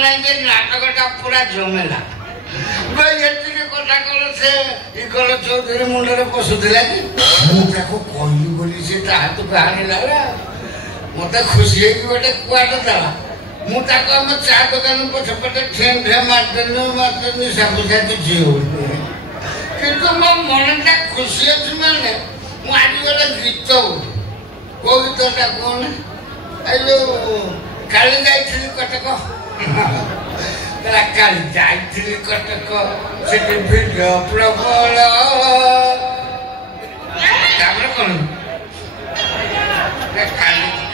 नहीं जे नाटकटा पूरा जमेला ये कथा कल से इकल चौधरी मुंडे पशुला कि मुझे कहली बोली से हाथ बाहर मत खुशी गोटे कुआटे देला मुझे आम चा दुकान पछपटे ठें ठे मारदेनी सबुझा झील कि मो मनटा खुशी अच्छी माने आज गोटे गीत कौ गीतटा कौन जो काली जाइली कटक काली जाइली कटक से भिड़ प्रबल कौन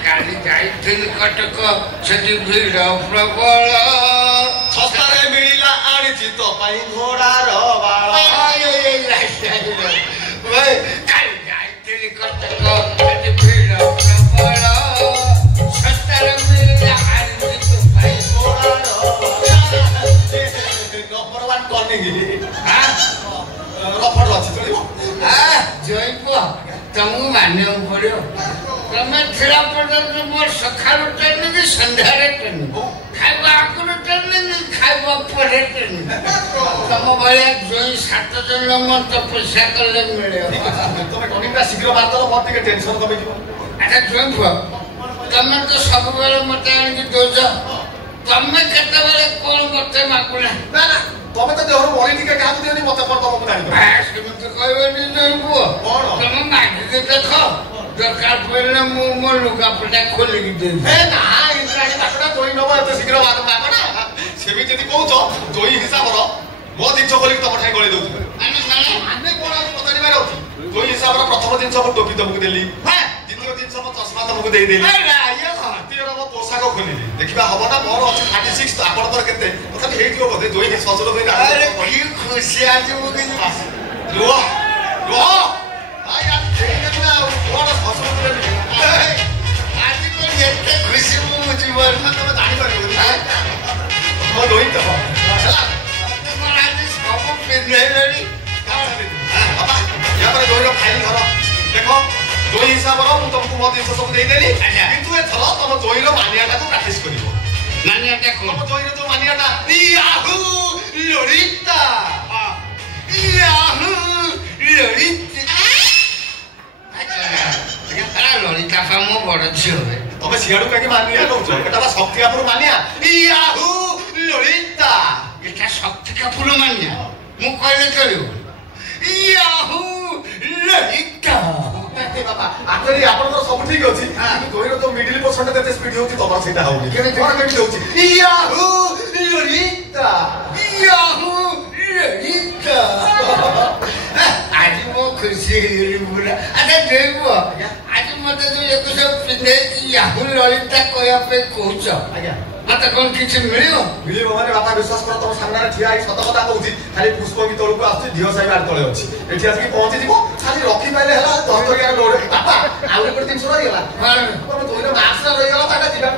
काली जाइली कटक से भिड़ प्रबल सस्तारे मिला आनी तो घोड़ार बाल काली जाइली कटक से भिड़ प्रबल सस्तारे मिला आनी तो तुमको मानने पड़ो तुम छिड़ा पड़े मोर सकाल ट्रेनिंग संध्या ट्रेनिंग खाइबा आगुर ट्रेनिंग खाइबा परे ट्रेनिंग तुम भाया जोई 7 जन मन तपस्या कले मिले तुम टॉनिक शीघ्र मारत मत टिके टेंशन कमी जीव अच्छा जोई पुआ तुम तो सब बेले मते आनी दोज तुम केते बेले कोन मते माकुला ना ना तुम तो देहर बळी टिके काहू देनी मते पर तुम जानि बास मते कहबेनी जोई पुआ तुम मागी के देखो दरकार पड़े मो लुगा पटा खोल दे ना इंद्राणी ताकड़ा जोई नब एत शीघ्र बात मागना सेमी जदी कहउछ जोई हिसाब रो मो दिन खोली तुम ठाई गळे दउ आने कोन पतानी मारो जोई हिसाब रो प्रथम दिन सब टोपी तुमको देली हां द्वितीय दिन सब चश्मा तुमको देई देली अरे ये तृतीय रो पोशाक खोली देखिबा हबो ना मोर अछि 36 तो आपण तर केते तथापि हेइथियो बोधे जोई नि सजलो होई ना अरे की खुशी आज मुके रो रो आय यार देखना कोन सजलो करे आज को एते खुशी मु जीवन में तुम जानि पारो मो जोई तो चला तुम आज सब पिनैलनी बाबा या पर जोई रो फाइल धरो देखो जोई हिसाब रो मु तुमको मो दिन सब देई देली किंतु ए थलो तुम जोई रो मानियाटा को प्रैक्टिस करिवो मानियाटा को तुम जोई रो जो मानियाटा याहू लोरिता याहू लोरिता अच्छा ललिता का मो बड़ झियो बे तबे सियाडू काकी मानिया दउछ एटा बा शक्ति कापुर मानिया याहू लोरिता एटा शक्ति कापुर मानिया मु कहले चलियो याहू लोरिता बाबा आखरी आपण तो सब ठीक अछि কিন্তু जोईरो तो मिडिल परसेंट देते स्पीड होछि तबर सेटा होनी केने कोन केमि होछि याहू लोरिता याहू लोरिता आज मो खुशी पूरा अच्छा देबो आज मते जो एक सब पिने याहू लोरिता कोया पे कहउछ आज्ञा मते कोन किछ मिलियो माने बापा विश्वास कर तुम सामने ठिया सत कथा कहउछि खाली पुष्प की तळକୁ आछि ढियो साई बार तळे अछि एठी आसी पहुंची जिवो खाली रखी पाइले हला 10 टकिया लोड बापा आउरे पर 300 रहि गला तुम तोइरो मास रहि गला ताका जिबा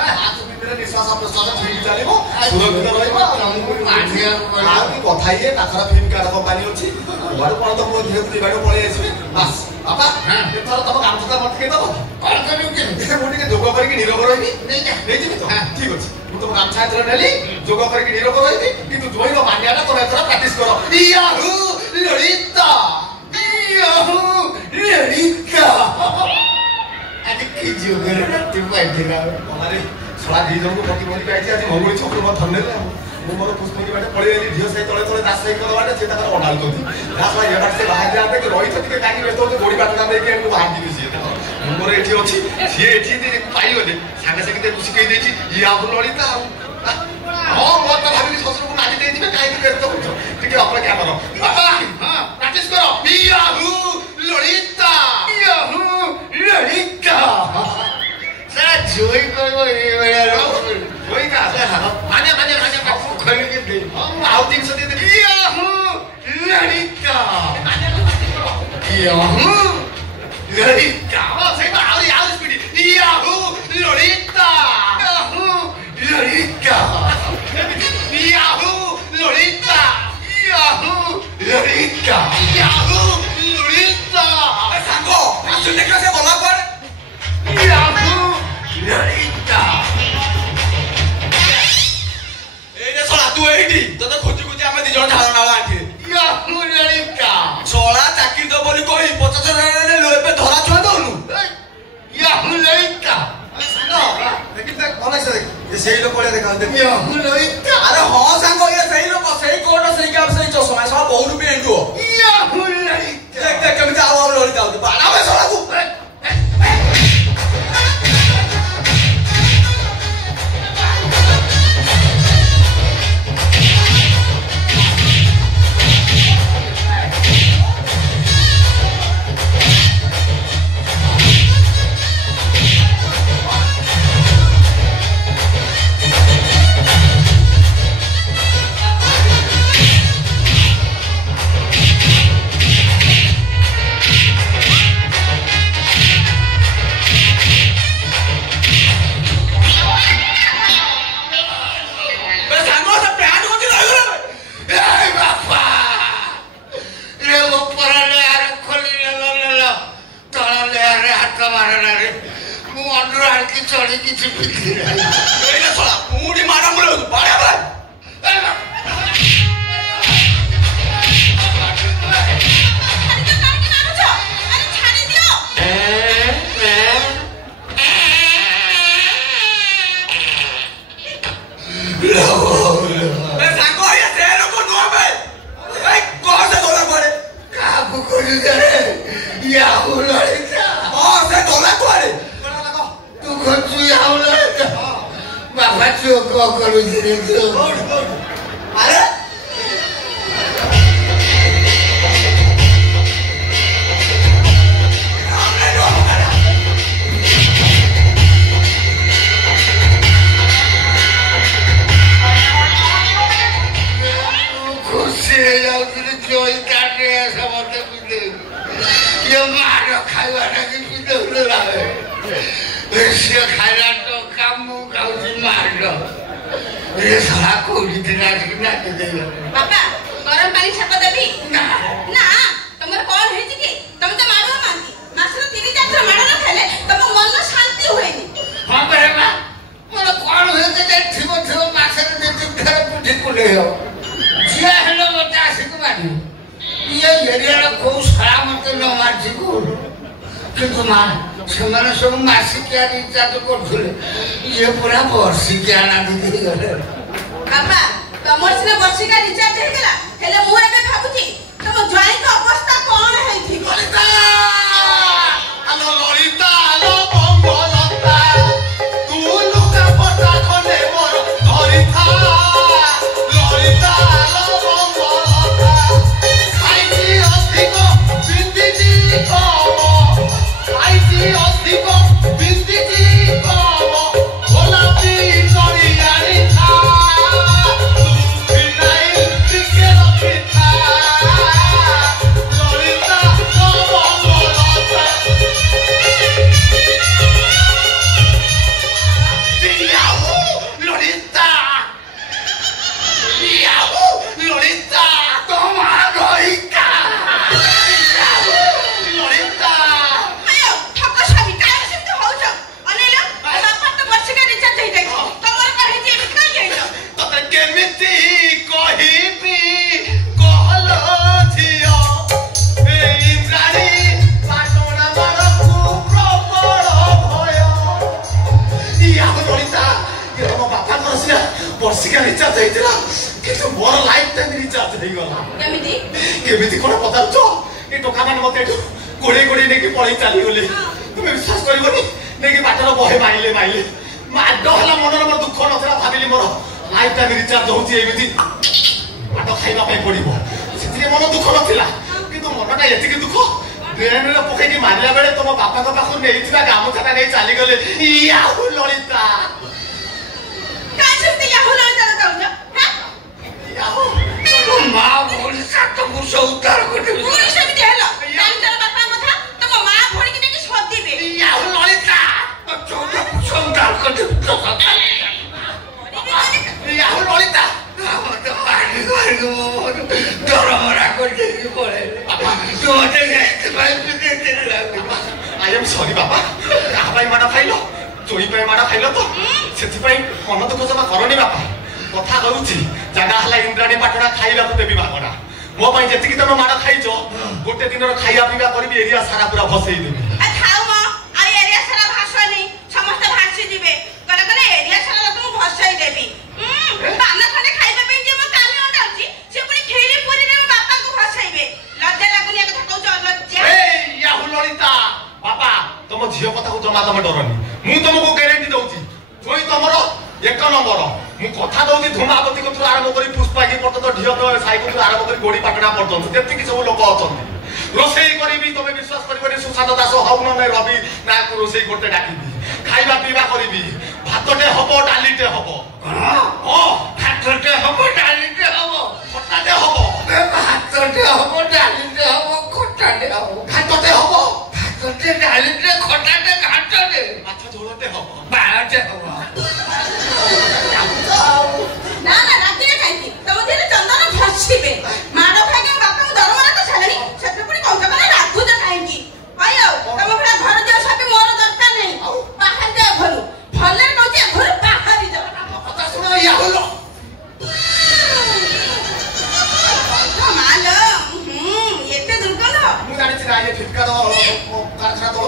आज बिना विश्वास आप सदा ठीक चलिबो सुरक्षित रहिबो तुमको मानिया आ की कथा ये ताकरा फिल्म कार्ड कंपनी अछि बार कोन तो मो ढेउ दिबाडो पळे आछि बस बापा एथर तुम काम सदा मत के दबो कोन करियो के मो टिके जोग करिक नीरव रहिबी नै जिबि तो ठीक अछि मु तुम काम छात्र नेली जोग करिक नीरव रहिबी किंतु जोइरो मानियाटा तुम एथर प्रैक्टिस करो याहू ललिता याहू ललिता आज की जोगर राती पाइथिला हमारे सला दी जन को पति बोली पाइछि आज मंगुली छकरो मत धन्यले मु मोर पुष्पकी बाटे पळे आली ढियो साई तळे तळे दास साई कर बाटे से ताकर अडाल कोथि दास भाई एबाट से बाहर जाते कि रही छति के काकी बेतो तो गोडी बाटना दे के को बाहर दिबि से मु मोर एठी अछि से एठी दे पाई गले सागे सागे ते कुछ कहि देछि ई आबु ललिता हां मो त भाबी ससुर को नाची दे दिबे काई बेतो होछ ठीक है अपना क्या करो बाबा हां प्रैक्टिस करो याहू ललिता याहू ललिता सारा जोई करबो ए बेला जोई का माने माने माने बापू खोल के दे हम आउ 300 दे दे याहू ललिता याहू ललिता सही बात और यार speed Yahoo Lalita Yahoo Lalita Yahoo Lalita Yahoo Lalita Yahoo Lalita सांगो आसु देखला से बोला पर याहू ललिता तो खोजी खोजी आम दी जन झाड़ नाला आंठी ललिता छोड़ा चाकरी दो बोली कही 50,000 लो ए धरा छुआ दउनु ललिता देखि देख भले से देख ये सही लोग पड़े देखा देख ललिता अरे हां सांगो ये सही लोग सही कोड सही काम सही चश्मा सब बहुत रुपया एंडो ललिता देख देख केमिति आवा ललिता बाड़ा में छोड़ा तू चढ़ी किसी मुड़ी मारा मुड़े बाड़ा भाई अरे खुशी जोई काटे समझते पीते ये मारो खाइबा कि पीते रहे से खाइला तो काम खाउसी मारो ये साला कोड़ी दिना किना के दे बाबा गरम पानी छाप देबी ना ना तमर कोन हे कि तम त मारो मांगी मासर 3-4 मारो न खेले तम मन शांति होएनी हां बरे बा मोर कोन हे के थिबो थिबो मासर दे घर पुठी कुले हो जे हेलो बता सिक मारी ये एरिया रो को सारा मत न मारजी को कि तुमार ସେମାନେ ସବୁ ମାସିକିଆ ରିଚାର୍ଜ କରୁଥିଲେ ଇଏ ପୁରା ବର୍ଷିକିଆ ଆଣି ଦେଇଗଲେ ବାବା ତମର ସିନା ବର୍ଷିକା ରିଚାର୍ଜ ହେଇଗଲା ହେଲେ ମୁଁ ଏବେ ଭାବୁଛି ତମ ଜ୍ୱାଇଁଙ୍କ ଅବସ୍ଥା କଣ ହେଇଥିବ ललिता आलो ललिता आलो बंगलता तू लुका पटा खने मोर धरि था ललिता आलो बंगलता आईती अधिक बिंदिजी कम आईती अधिक बिंदिजी कम गोलापी करी आनी था तू बिनाई टिके रखिता ललिता बंगलता Yahoo! Lolita! তোমা গইকা Lolita! আয়ো ঠক স্বামী কাই সেমতে হউছ অনিল বাপা তো ବର୍ଷିକା ରିଚାର୍ଜ ହେଇ ଯାଇଛି ତମର କଣ ହେଇଛି ଏମିତି କାଇଁ ହେଇଛ ତତେ କେମିତି କହିବି କହଲ ଝିଅ ଏ ଇନ୍ଦ୍ରାଣୀ ପାଟଣା ମାରକୁ ପ୍ରବଳ ଭୟ Yahoo! Lolita! ଇଏ ତମ ବାପାଙ୍କର ସିନା ବର୍ଷିକା ରିଚାର୍ଜ ହେଇଥିଲା କିନ୍ତୁ ମୋର ଲାଇଫ ଟାଇମ ରିଚାର୍ଜ ହେଇଗଲା କେମିତି କେମିତି କଣ ପଚାରୁଛ ଏ ଟୋକା ମାନେ ମତେ ଏଠୁ ଗୋଡେଇ ଗୋଡେଇ ନେଇକି ପଳେଇ ଚାଲିଗଲେ ତୁମେ ବିଶ୍ୱାସ କରିବନି ନେଇକି ବାଟର ବହେ ମାଇଲେ ମାଡ ହେଲା ମନରେ ମୋର ଦୁଃଖ ନଥିଲା ଭାବିଲି ମୋର ଲାଇଫ ଟାଇମ ରିଚାର୍ଜ ହଉଛି ଏମିତି ବାଟ ଖାଇବା ପାଇଁ ପଡିବ ସେଥିରେ ମନ ଦୁଃଖ ନଥିଲା କିନ୍ତୁ ମନଟା ଏତିକି ଦୁଃଖ ଡ୍ରେନରେ ପକେଇକି ମାରିଲା ବେଳେ ତମ ବାପାଙ୍କ ପାଖକୁ ନେଇଥିବା ଗାମୁଛାଟା ନେଇ ଚାଲିଗଲେ Yahoo! Lolita! କାଇଁ ସେମତି ୟାହୁ ଲଳିତାର କହୁଛ ହାଁ Yahoo! ମା ଭଳି ସାତ ବର୍ଷ ଉଦ୍ଧାର କରିଦେବି ପୁଣି ସେମିତି ହେଲ ଲଳିତାର ବାପା କଥା ତମ ମା ଭଳିକି ନେଇକି ସଦିବେ Yahoo! Lolita! 14 ବର୍ଷ ଉଦ୍ଧାର କରିଦେବି ତ Yahoo! Lolita! ମତେ ମାରି ଦରମରା କରିଦେବି ପଳେଇଲେ ତୁ ମତେ ଏଥିପାଇଁ ବିଦେଶରେ ଲାଗୁଛି I am sorry ବାପା କାହା ପାଇଁ ମାଡ଼ ଖାଇଲ ଚୋରି ପାଇଁ ମାଡ଼ ଖାଇଲ ତ ସେଥିପାଇଁ ମନ ଦୁଃଖ ଜମା କରନି ବାପା କଥା କହୁଛି ଜାଗା ହେଲା ଇନ୍ଦ୍ରାଣୀ ପାଟଣା ଖାଇବାକୁ ଦେବି ମାଗଣା ମୋ ପାଇଁ ଯେତିକି ତମେ ମାଡ଼ ଖାଇଛ ଗୋଟେ ଦିନର ଖାଇବା ପିଇବା କରିବି ଏରିଆ ସାରା ପୁରା ଭସେଇ ଦେବି ଥାଉ ମ ଆଉ ଏରିଆ ସାରା ଭାସନି ସମସ୍ତେ ଭାସି ଯିବେ କଲେ କଲେ ଏରିଆ ସାରା ଲୋକଙ୍କୁ ଭସେଇ ଦେବି ପାନ ଖଣ୍ଡେ ଖାଇବା ପାଇଁ ଯେ ମୋ କାନି ଅଣ୍ଡାଉଛି ସେ ପୁଣି କ୍ଷୀରି ପୁରୀରେ ମୋ ବାପାଙ୍କୁ ଭସେଇବେ ଲଜ୍ଜା ଲାଗୁନି ଏ କଥା କହୁଛ ଲଜ୍ଜା ଏଇ ୟାହୁ ଲଳିତା ବାପା ତମ ଝିଅ କଥାକୁ ଜମା ତମେ ଡରନି ମୁଁ ତମକୁ ଗ୍ୟାରେଣ୍ଟି ଦଉଛି ଜୋଇ ତମର ଏକ ନମ୍ବର ମୁଁ କଥା ଦଉଛି ଧୂମାବତୀ କତରୁ ଆରମ୍ଭ କରି ପୁଷ୍ପାଗୀ ପର୍ଯ୍ୟନ୍ତ ଢିଅ ସାଇକଲରୁ ଆରମ୍ଭ କରି ଗୋଡ଼ି ପାଟଣା ପର୍ଯ୍ୟନ୍ତ ଯେତିକି ସବୁ ଲୋକ ଅଛନ୍ତି ରୋଷେଇ କରିବି ତମେ ବିଶ୍ୱାସ କରିବନି ସୁଶାନ୍ତ ଦାସ ହଉ ନ ରବି ନାୟକ ରୋଷେଇ ଗୋଟେ ଡାକିବି ଖାଇବା ପିଇବା କରିବି ଭାତଟେ ହବ ଡାଲିଟେ ହବ ଭାତଟେ ହବ ଡାଲିଟେ ହବ ଖଟାଟେ ହବ ଭାତଟେ ହବ ଡାଲିଟେ ହବ ଖଟାଟେ ହବ ଘାଟଟେ ହବ ଭାତଟେ ଡାଲିଟେ ଖଟାଟେ ଘାଟଟେ ମାଛ ଝୋଳଟେ ହବ ବାଳଟେ ହବ ନା ନା ରାତିରେ ଖାଇକି ତମ ଦେହରେ ଚନ୍ଦନ ଭସିବେ ମାଡ଼ ଖାଇକି ବାପାଙ୍କୁ ଦରମା ତ ଛାଡିନି ସେଥିରେ ପୁଣି କହୁଛ ମାନେ ରାଗୁଛ କାହିଁକି ଭାଇ ଆଉ ତମ ଭଳିଆ ଘର ଦିଅ ସବି ମୋର ଦରକାର ନାହିଁ ବାହାରି ଯାଅ ଘରୁ ଭଲରେ କହୁଛି ଘରୁ ବାହାରି ଯାଅ କଥା ଶୁଣ ୟା ହଲ ମାଲୋ ଏତେ ଦୁର୍ଗନ୍ଧ ମୁଁ ଜାଣିଛି ନା ଇଏ ଠିକା ଦବ କାରଖାନା ଦବ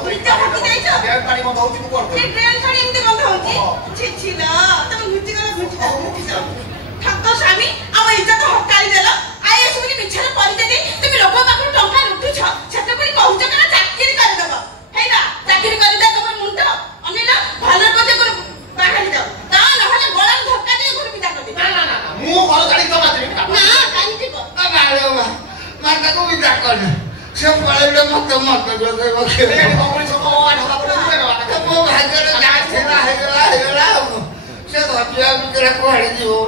ପାଣି ବନ୍ଦ ହଉଛି ମୁଁ କଣ କରିବି ଟ୍ରେନ୍ ଛାଡି ଏମିତି ବନ୍ଧ ହଉଛି ଛି ଛି ଲୋ ତମେ ଘୁଞ୍ଚି ଗଲ ଠକ ସ୍ୱାମୀ ଆଉ ଇଜ୍ଜତ ହକାଳି ଦେଲ ଆଇଏସ୍ ବୋଲି ମିଛରେ ପରିଚୟ ଦେଇ তুমি ଲୋକ ପାଖରୁ ଟଙ୍କା ଲୁଟୁଛ ସେତେ ପୁଣି କହୁଛ କି ଚାକିରି କରିଦେବ ହେଇନା ଚାକିରି କରିଦେବ ତମ ମୁଣ୍ଡ ଅନେଇଲ ଭଲ କଥା କରୁ ବାହାରି ଯାଅ ତା ନହେଲେ ଗଳାରେ ଧକ୍କା ଦେଇ ଘରୁ ବିଦା କରିଦେବି ନା ନା ନା ମୁଁ ଘର ଛାଡି ତ ମାତିବି ନା କାହିଁ ଯିବ ମାତାକୁ ବିଦା କରେ ସେ ପଳେଇଲେ ମତେ ଦେବ ମୋ ଭାଗ୍ୟରେ ଯାହା ଥିଲା ହେଇଗଲା ସେ ଘଟିବା ଭିତରେ କୁଆଡେ ଯିବ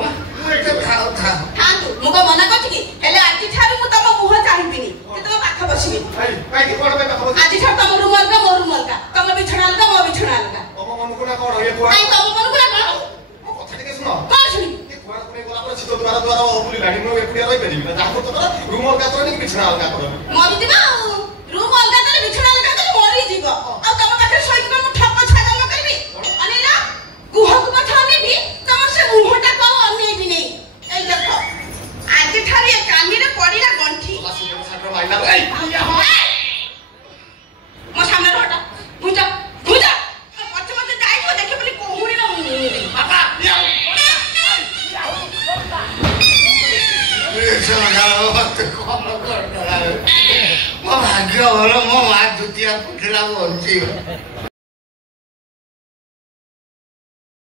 ଥାନ୍ତୁ ମୁଁ କଣ ମନା କରୁଛି କି ହେଲେ ଆଜିଠାରୁ ମୁଁ ତମ ମୁହଁ ଚାହିଁବିନି କି ତମ ପାଖ ବସିବି ଆଜିଠାରୁ ତମ ରୁମ ଅଲଗା ମୋ ରୁମ ଅଲଗା ତମ ବିଛଣା ଅଲଗା ମୋ ବିଛଣା ଅଲଗା ତମ ମନକୁ ନା କଣ ଇଏ କାଇଁ ତମ ମନକୁ ନା କଣ କଥା ଟିକେ ଶୁଣ କଣ ଶୁଣିବି ଶୀତ ଦ୍ୱାର ଦ୍ୱାର ବୁଲିଲାଣି ମୁଁ ଏକୁଟିଆ ରହିପାରିବି ନା ଯାହା କରୁଛ କର ରୁମ ଅଲଗା କରନି ବିଛଣା ଅଲଗା କରନି ମରିଯିବ ଆଉ ରୁମ ଅଲଗା କଲେ ବିଛଣା ଅଲଗା କଲେ ମରିଯିବ ଆଉ ତମ ପାଖରେ ଶୋଇକି ମୁଁ ଠକ ଛାଡ କରିବି ଅନେଇଲ ଗୁହକୁ କଥା ଅନେଇବି ତମର ସେ ମୁହଁଟା କଣ ଅନେଇବି ନେଇ ଏଇ ଦେଖ ଆଜିଠାରୁ ଏ କାନିରେ ପଡିଲା ଗଣ୍ଠି ମୋ ସାମ୍ନାରେ ହଟ ଭୁଜ ଭୁଜ ପଛ ପଛ ଯାଇଥିବ ଦେଖି ବୋଲି କହୁଣି ନା ମୋ ଭାଗ୍ୟ ଭଲ ମୋ ମା ଦ୍ୱିତୀୟ ପୁଥିଲା ବଞ୍ଚିବ